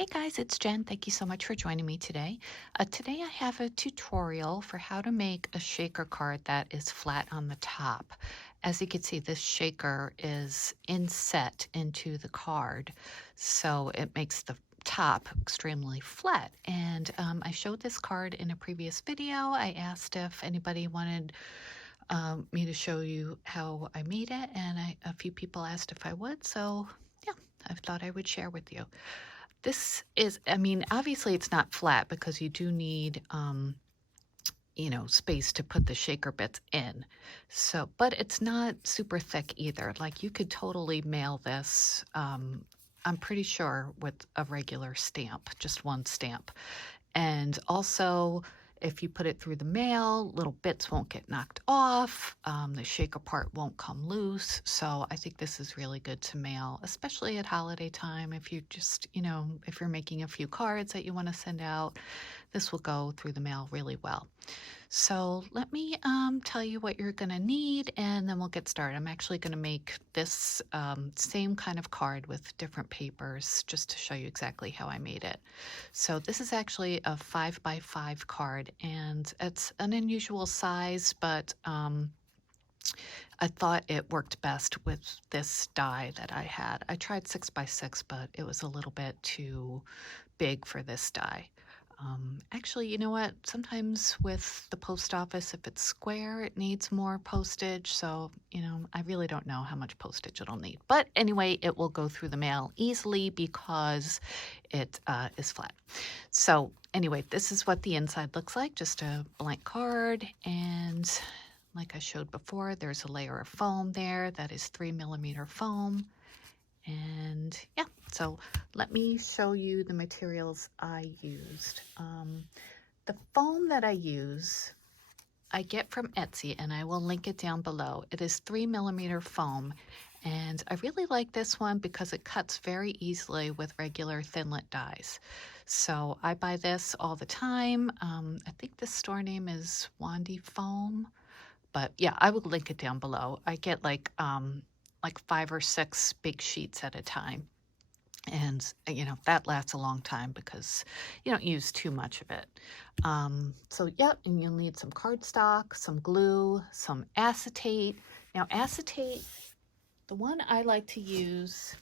Hey guys, it's Jen. Thank you so much for joining me today. Today I have a tutorial for how to make a shaker card that is flat on the top. As you can see, this shaker is inset into the card, so it makes the top extremely flat. And I showed this card in a previous video. I asked if anybody wanted me to show you how I made it, and a few people asked if I would, so yeah, I thought I would share with you. This is, I mean, obviously it's not flat because you do need, space to put the shaker bits in. So, but it's not super thick either. Like you could totally mail this, I'm pretty sure with a regular stamp, just one stamp. And also, if you put it through the mail, little bits won't get knocked off. The shaker part won't come loose. So I think this is really good to mail, especially at holiday time. If you just, if you're making a few cards that you want to send out, this will go through the mail really well. So let me tell you what you're going to need and then we'll get started. I'm actually going to make this same kind of card with different papers just to show you exactly how I made it. So this is actually a 5x5 card and it's an unusual size, but I thought it worked best with this die that I had. I tried 6x6, but it was a little bit too big for this die. Actually, you know what? Sometimes with the post office, if it's square, it needs more postage. So, I really don't know how much postage it'll need. But anyway, it will go through the mail easily because it is flat. So anyway, this is what the inside looks like, just a blank card. And like I showed before, there's a layer of foam there that is 3mm foam. And yeah, so let me show you the materials I used. The foam that I use, I get from Etsy and I will link it down below. It is 3mm foam. And I really like this one because it cuts very easily with regular thinlit dies. So I buy this all the time. I think the store name is Wandy Foam. But yeah, I will link it down below. I get like 5 or 6 big sheets at a time. And that lasts a long time because you don't use too much of it. So yep, and you'll need some cardstock, some glue, some acetate. Now acetate, the one I like to use,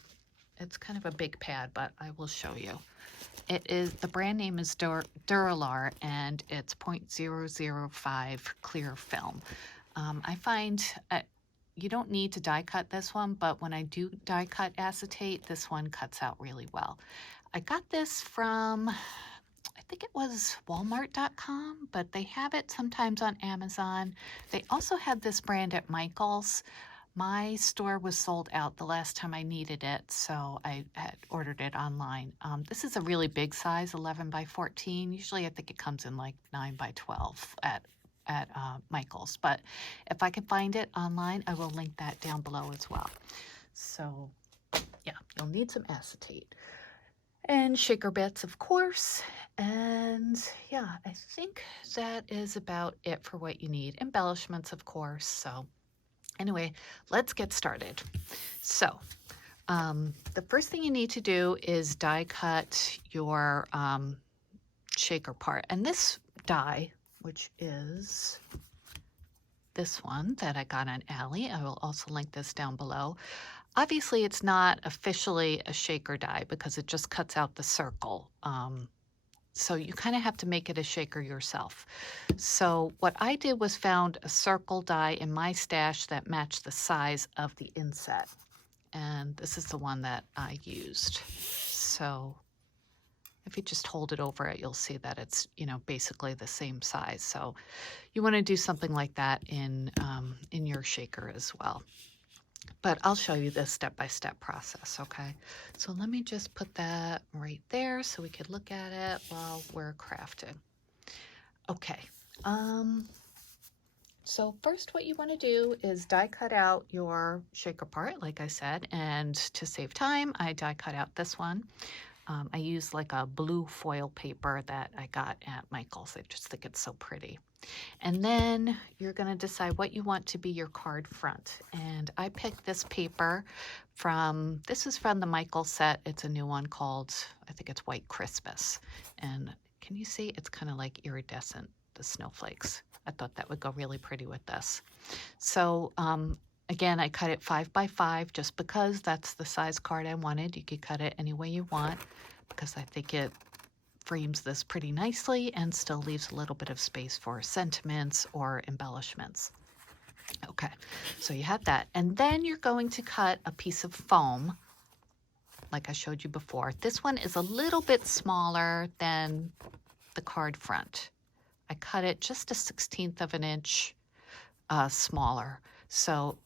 it's kind of a big pad, but I will show you. The brand name is Duralar and it's 0.005 clear film. I find you don't need to die cut this one, but when I do die cut acetate, this one cuts out really well. I got this from, I think it was Walmart.com, but they have it sometimes on Amazon. They also had this brand at Michael's. My store was sold out the last time I needed it, so I had ordered it online. This is a really big size, 11x14. Usually I think it comes in like 9x12 at Michael's, but if I can find it online, I will link that down below as well. So yeah, you'll need some acetate and shaker bits, of course. And yeah, I think that is about it for what you need. Embellishments, of course. So anyway, let's get started. So the first thing you need to do is die cut your shaker part. And this die, which is this one that I got on Ally, I will also link this down below. Obviously, it's not officially a shaker die because it just cuts out the circle. So you kind of have to make it a shaker yourself. So what I did was found a circle die in my stash that matched the size of the inset. And this is the one that I used. So if you just hold it over it, you'll see that it's, basically the same size. So you want to do something like that in your shaker as well. But I'll show you this step-by-step process, okay? So let me just put that right there so we could look at it while we're crafting. Okay, so first what you want to do is die cut out your shaker part, like I said, and to save time, I die cut out this one. I use like a blue foil paper that I got at Michael's. I just think it's so pretty. And then you're going to decide what you want to be your card front. And I picked this paper this is from the Michael set. It's a new one called, I think it's White Christmas. And can you see? It's kind of like iridescent, the snowflakes. I thought that would go really pretty with this. So again, I cut it 5 by 5 just because that's the size card I wanted. You could cut it any way you want because I think it frames this pretty nicely and still leaves a little bit of space for sentiments or embellishments. Okay, so you have that. And then you're going to cut a piece of foam like I showed you before. This one is a little bit smaller than the card front. I cut it just a 1/16 of an inch smaller. So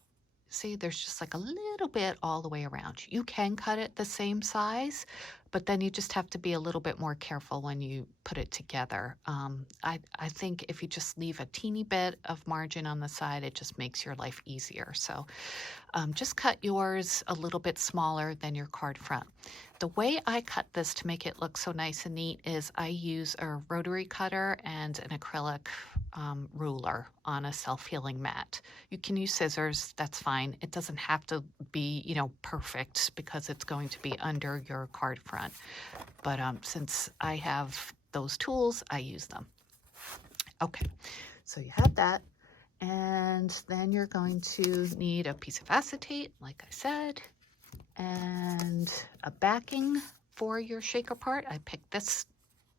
see, there's just like a little bit all the way around. You can cut it the same size, but then you just have to be a little bit more careful when you put it together. I think if you just leave a teeny bit of margin on the side, it just makes your life easier. So just cut yours a little bit smaller than your card front. The way I cut this to make it look so nice and neat is I use a rotary cutter and an acrylic ruler on a self-healing mat. You can use scissors, that's fine. It doesn't have to be, perfect because it's going to be under your card front. But since I have those tools, I use them. Okay, so you have that. And then you're going to need a piece of acetate, like I said, and a backing for your shaker part. I picked this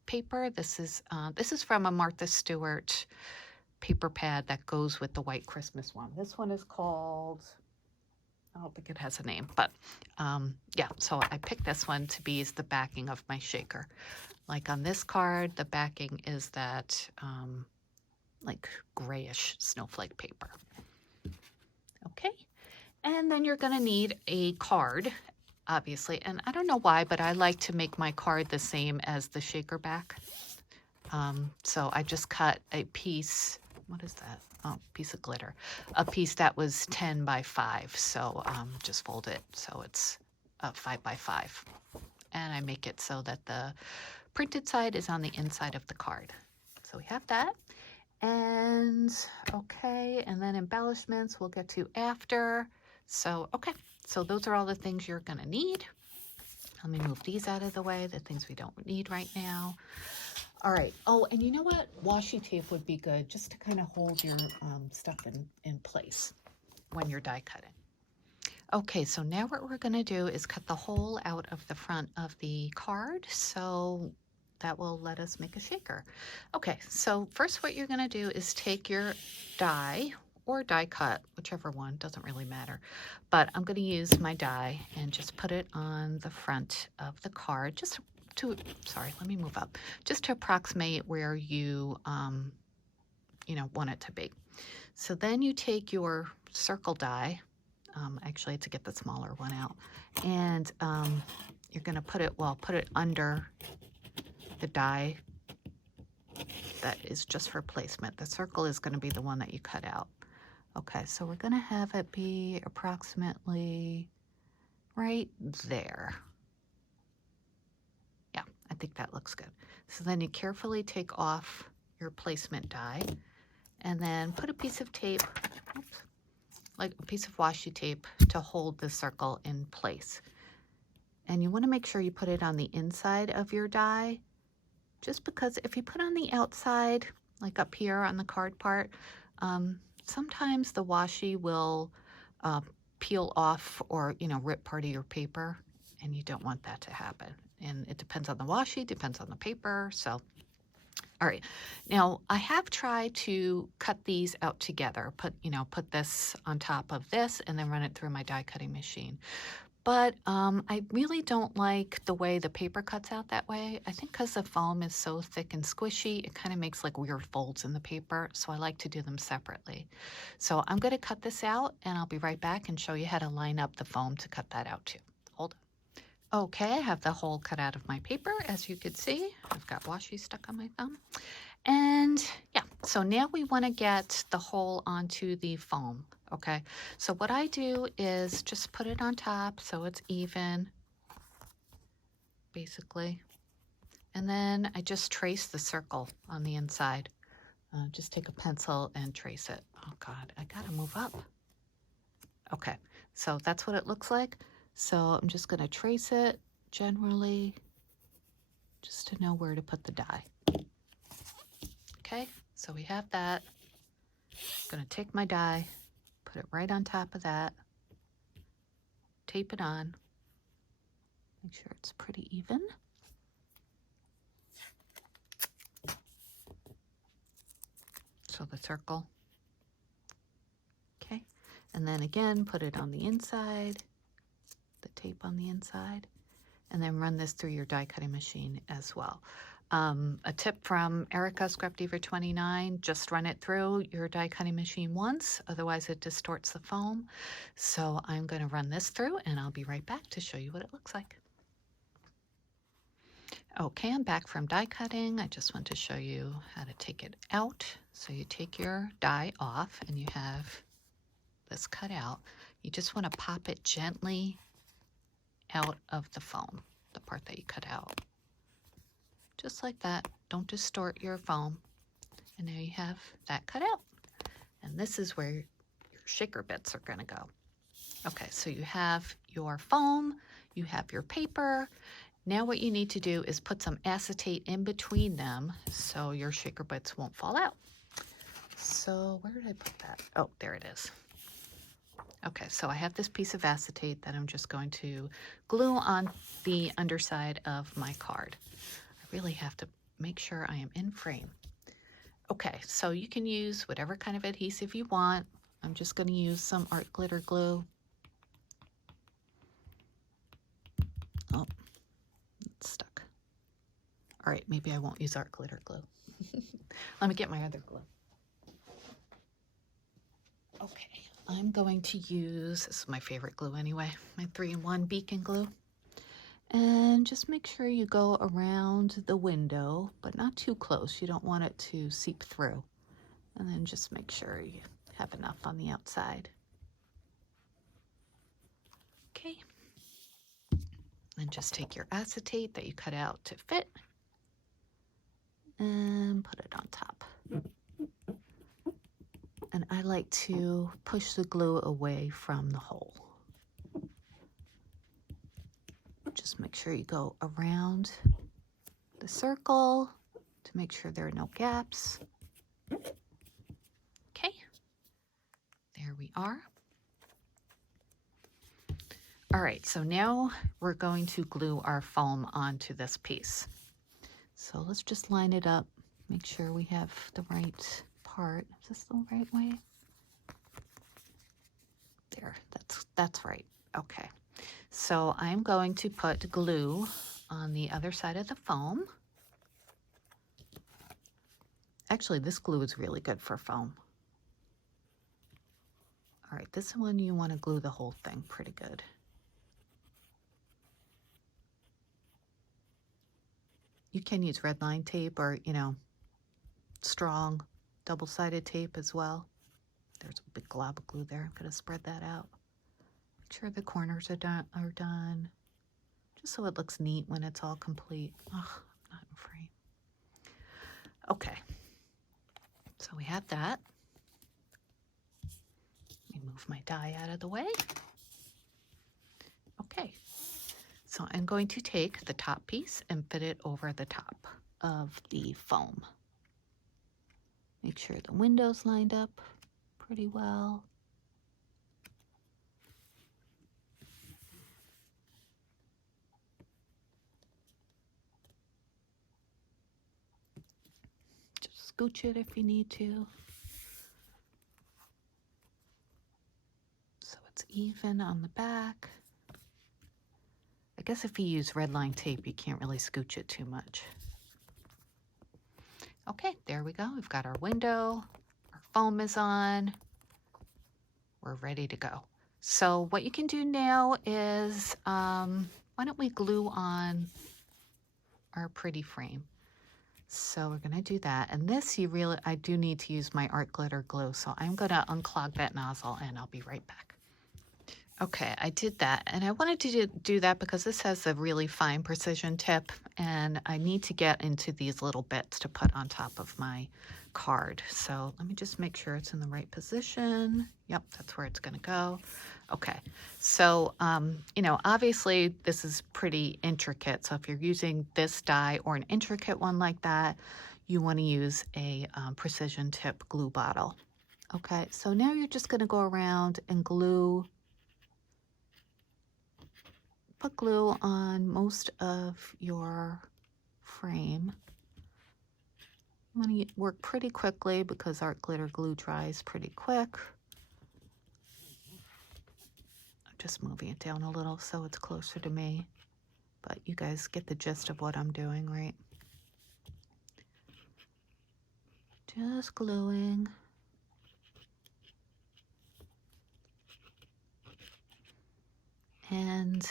paper. This is from a Martha Stewart paper pad that goes with the White Christmas one. This one is called, I don't think it has a name, but yeah, so I picked this one to be as the backing of my shaker. Like on this card, the backing is that like grayish snowflake paper. Okay, and then you're going to need a card, obviously, and I don't know why, but I like to make my card the same as the shaker back. So I just cut a piece, what is that? Oh, piece of glitter. A piece that was 10 by 5, so just fold it so it's 5 by 5. And I make it so that the printed side is on the inside of the card. So we have that. And okay, and then embellishments we'll get to after. So, okay, so those are all the things you're gonna need. Let me move these out of the way, the things we don't need right now. All right, oh, and you know what? Washi tape would be good just to kind of hold your stuff in place when you're die cutting. Okay, so now what we're gonna do is cut the hole out of the front of the card. So that will let us make a shaker. Okay, so first what you're gonna do is take your die or die cut, whichever one, doesn't really matter. But I'm gonna use my die and just put it on the front of the card, just to, sorry, let me move up, just to approximate where you, want it to be. So then you take your circle die, actually to get the smaller one out, and you're gonna put it under the die that is just for placement. The circle is going to be the one that you cut out. Okay, so we're going to have it be approximately right there. Yeah, I think that looks good. So then you carefully take off your placement die and then put a piece of tape, like a piece of washi tape, to hold the circle in place. And you want to make sure you put it on the inside of your die, just because if you put on the outside, like up here on the card part, sometimes the washi will peel off or, rip part of your paper, and you don't want that to happen. And it depends on the washi, depends on the paper. So, all right. Now, I have tried to cut these out together, put this on top of this and then run it through my die cutting machine. But I really don't like the way the paper cuts out that way. I think because the foam is so thick and squishy, it kind of makes like weird folds in the paper. So I like to do them separately. So I'm going to cut this out and I'll be right back and show you how to line up the foam to cut that out too. Hold on. Okay, I have the hole cut out of my paper. As you can see, I've got washi stuck on my thumb. And yeah, so now we want to get the hole onto the foam. Okay, so what I do is just put it on top so it's even, basically. And then I just trace the circle on the inside. Just take a pencil and trace it. Oh God, I gotta move up. Okay, so that's what it looks like. So I'm just gonna trace it generally, just to know where to put the die. Okay, so we have that. I'm gonna take my die, put it right on top of that, tape it on, make sure it's pretty even. So the circle. Okay, and then again, put it on the inside, the tape on the inside, and then run this through your die cutting machine as well. A tip from Erica, Scrap Diva 29, just run it through your die cutting machine once, otherwise it distorts the foam. So I'm going to run this through and I'll be right back to show you what it looks like. Okay, I'm back from die cutting. I just want to show you how to take it out. So you take your die off and you have this cut out. You just want to pop it gently out of the foam, the part that you cut out. Just like that. Don't distort your foam. And now you have that cut out. And this is where your shaker bits are going to go. Okay, so you have your foam, you have your paper. Now what you need to do is put some acetate in between them so your shaker bits won't fall out. So where did I put that? Oh, there it is. Okay, so I have this piece of acetate that I'm just going to glue on the underside of my card. I really have to make sure I am in frame. Okay, so you can use whatever kind of adhesive you want. I'm just going to use some art glitter glue. Oh, it's stuck. All right, maybe I won't use art glitter glue. Let me get my other glue. Okay, I'm going to use, this is my favorite glue anyway, my 3-in-1 Beacon glue. And just make sure you go around the window, but not too close. You don't want it to seep through. And then just make sure you have enough on the outside. Okay. And just take your acetate that you cut out to fit and put it on top. And I like to push the glue away from the hole. Just make sure you go around the circle to make sure there are no gaps. Okay, there we are. All right, so now we're going to glue our foam onto this piece. So let's just line it up, make sure we have the right part. Is this the right way? There, that's right. Okay. So I'm going to put glue on the other side of the foam. Actually, this glue is really good for foam. All right, this one you want to glue the whole thing pretty good. You can use red line tape or, strong double-sided tape as well. There's a big glob of glue there. I'm going to spread that out. Make sure the corners are done, just so it looks neat when it's all complete. Oh, I'm not in frame. Okay, so we have that. Let me move my die out of the way. Okay, so I'm going to take the top piece and fit it over the top of the foam. Make sure the window's lined up pretty well. Just scooch it if you need to. So it's even on the back. I guess if you use red line tape, you can't really scooch it too much. Okay, there we go. We've got our window, our foam is on. We're ready to go. So what you can do now is, why don't we glue on our pretty frame? So we're gonna do that. And this I do need to use my art glitter glue. So I'm gonna unclog that nozzle and I'll be right back. Okay, I did that, and I wanted to do that because this has a really fine precision tip, and I need to get into these little bits to put on top of my card. So let me just make sure it's in the right position. Yep, that's where it's going to go. Okay, so, you know, obviously this is pretty intricate. So if you're using this die or an intricate one like that, you want to use a precision tip glue bottle. Okay, so now you're just going to go around and put glue on most of your frame. You want to work pretty quickly because art glitter glue dries pretty quick. I'm just moving it down a little so it's closer to me, but you guys get the gist of what I'm doing, right? Just gluing. And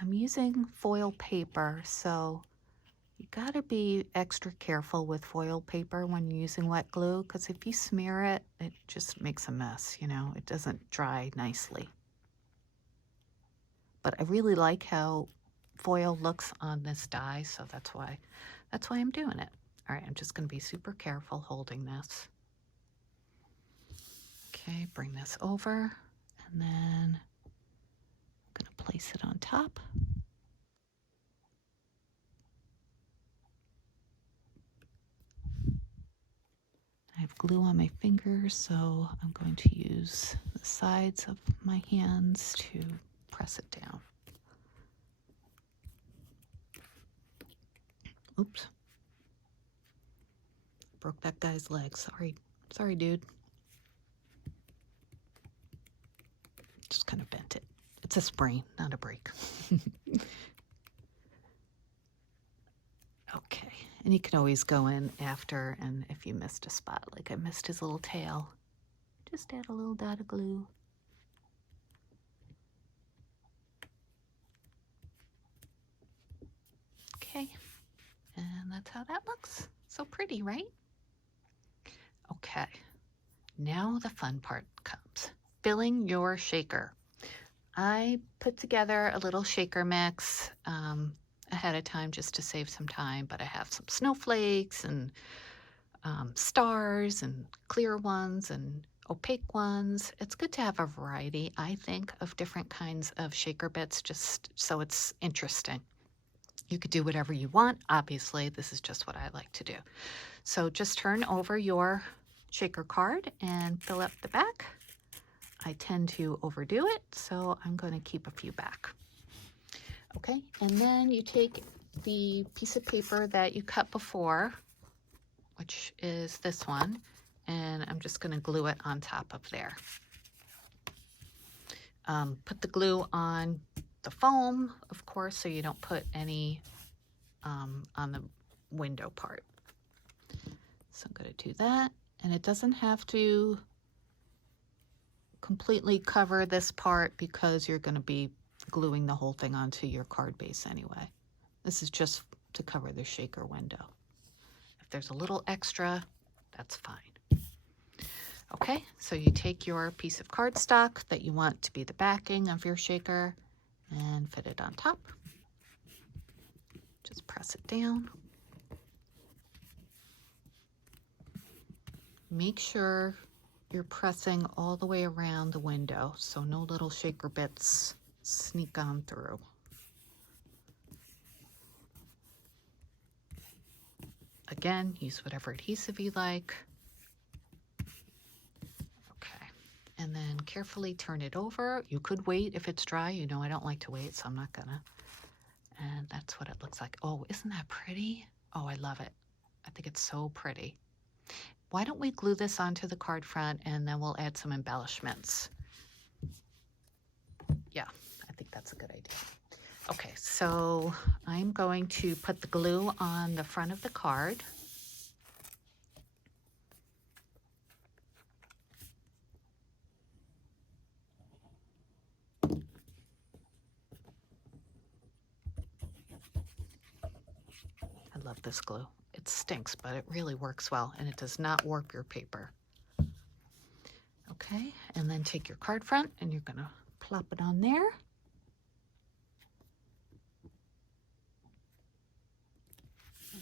I'm using foil paper, so you gotta be extra careful with foil paper when you're using wet glue, because if you smear it, it just makes a mess, you know, it doesn't dry nicely. But I really like how foil looks on this die, so that's why I'm doing it. All right, I'm just gonna be super careful holding this. Okay, bring this over, and then I'm gonna place it on top. I have glue on my fingers, so I'm going to use the sides of my hands to press it down. Oops. Broke that guy's leg. Sorry, dude. Just kind of bent it. It's a sprain, not a break. Okay, and you can always go in after, and if you missed a spot, like I missed his little tail, just add a little dot of glue. Okay, and that's how that looks. So pretty, right? Okay, now the fun part comes. Filling your shaker. I put together a little shaker mix ahead of time just to save some time, but I have some snowflakes and stars and clear ones and opaque ones. It's good to have a variety, I think, of different kinds of shaker bits just so it's interesting. You could do whatever you want. Obviously, this is just what I like to do. So just turn over your shaker card and fill up the back. I tend to overdo it, so I'm going to keep a few back. Okay, and then you take the piece of paper that you cut before, which is this one, and I'm just going to glue it on top of there. Put the glue on the foam, of course, so you don't put any on the window part. So I'm going to do that, and it doesn't have to completely cover this part because you're going to be gluing the whole thing onto your card base anyway. This is just to cover the shaker window. If there's a little extra, that's fine. Okay, so you take your piece of cardstock that you want to be the backing of your shaker and fit it on top. Just press it down. Make sure you're pressing all the way around the window so no little shaker bits sneak on through. Again, use whatever adhesive you like. Okay, and then carefully turn it over. You could wait if it's dry. You know I don't like to wait, so I'm not gonna. And that's what it looks like. Oh, isn't that pretty? Oh, I love it. I think it's so pretty. Why don't we glue this onto the card front and then we'll add some embellishments. Yeah, I think that's a good idea. Okay, so I'm going to put the glue on the front of the card. I love this glue. It stinks, but it really works well, and it does not warp your paper. Okay, and then take your card front, and you're gonna plop it on there.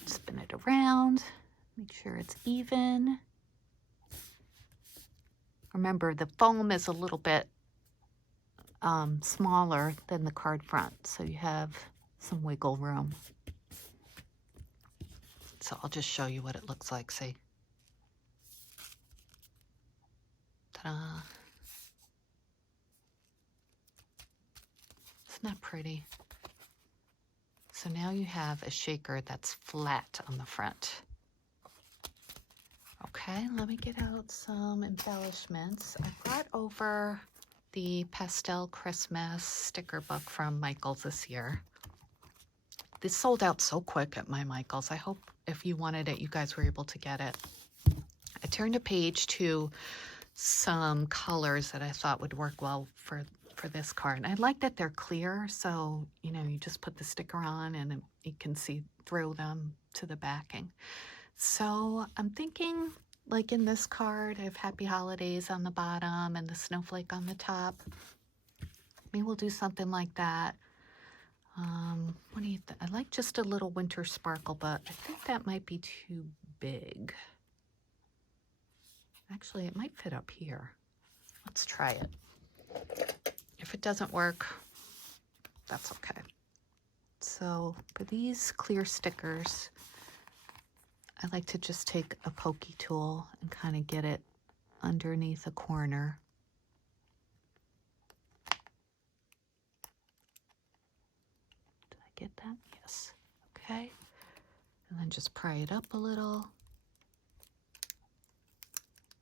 Spin it around, Make sure it's even. Remember, the foam is a little bit smaller than the card front, so you have some wiggle room. So I'll just show you what it looks like, see? Ta-da. Isn't that pretty? So now you have a shaker that's flat on the front. Okay, let me get out some embellishments. I brought over the Pastel Christmas sticker book from Michaels this year. This sold out so quick at my Michaels. I hope if you wanted it, you guys were able to get it. I turned a page to some colors that I thought would work well for this card. And I like that they're clear, so you know, you just put the sticker on and you can see through them to the backing. So I'm thinking, like in this card, I have Happy Holidays on the bottom and the snowflake on the top. Maybe we'll do something like that. What do you think? I like just a little winter sparkle, but I think that might be too big. Actually, it might fit up here. Let's try it. If it doesn't work, that's okay. So for these clear stickers, I like to just take a pokey tool and kind of get it underneath a corner. Did I get that? Yes. Okay. And then just pry it up a little.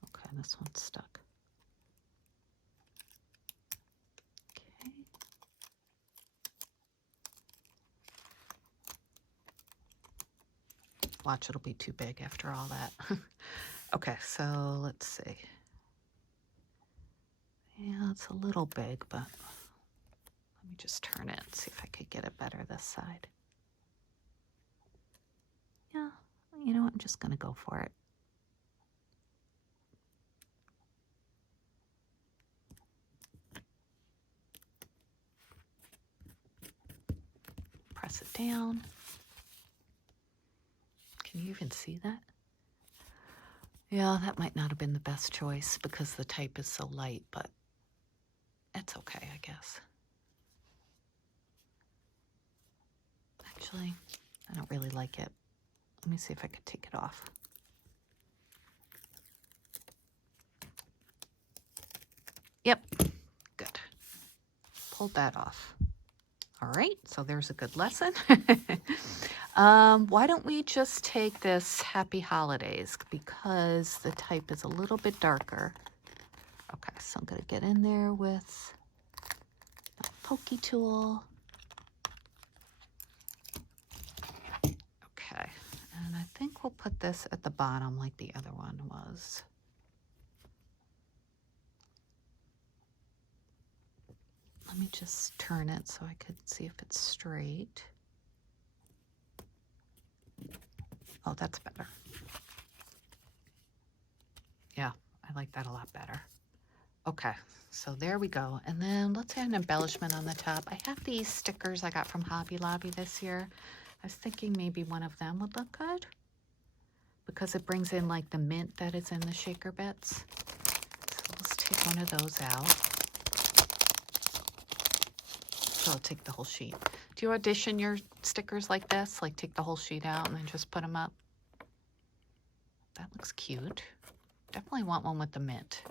Okay, this one's stuck. Okay. Watch, it'll be too big after all that. Okay, so let's see. Yeah, it's a little big, but let me just turn it and see if I could get it better this side. Yeah, you know what? I'm just going to go for it. Press it down. Can you even see that? Yeah, that might not have been the best choice because the type is so light, but it's okay, I guess. Actually, I don't really like it. Let me see if I could take it off. Yep, good. Pulled that off. All right, so there's a good lesson. Why don't we just take this Happy Holidays because the type is a little bit darker. Okay, so I'm gonna get in there with the pokey tool. Okay, and I think we'll put this at the bottom like the other one was. Let me just turn it so I could see if it's straight. Oh, that's better. Yeah, I like that a lot better. Okay, so there we go. And then let's add an embellishment on the top. I have these stickers I got from Hobby Lobby this year. I was thinking maybe one of them would look good because it brings in like the mint that is in the shaker bits. So let's take one of those out. So I'll take the whole sheet. Do you audition your stickers like this? Like take the whole sheet out and then just put them up? That looks cute. Definitely want one with the mint.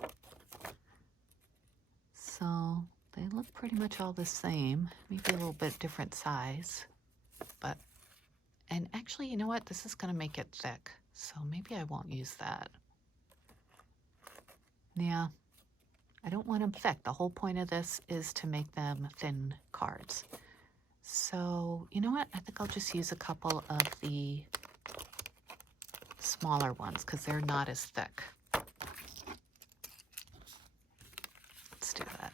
So they look pretty much all the same. Maybe a little bit different size. But, and actually, you know what? This is going to make it thick. So maybe I won't use that. Yeah. I don't want them thick. The whole point of this is to make them thin cards. So, you know what? I think I'll just use a couple of the smaller ones because they're not as thick. Let's do that.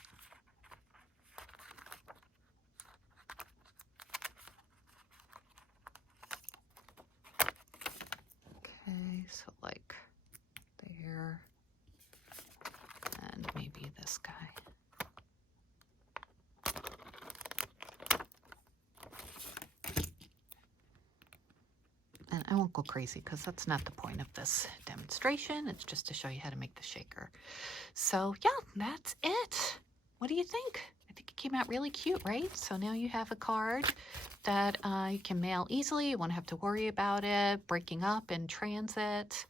Okay, so like there, and maybe this guy. And I won't go crazy because that's not the point of this demonstration. It's just to show you how to make the shaker. So yeah, that's it. What do you think? I think it came out really cute, right? So now you have a card that you can mail easily. You won't have to worry about it breaking up in transit.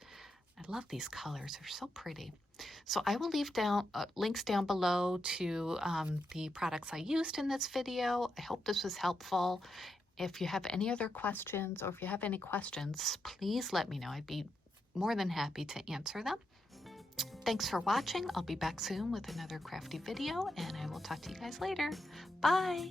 I love these colors. They're so pretty. So I will leave down links down below to the products I used in this video. I hope this was helpful. If you have any other questions, or if you have any questions, please let me know. I'd be more than happy to answer them. Thanks for watching. I'll be back soon with another crafty video, and I will talk to you guys later. Bye!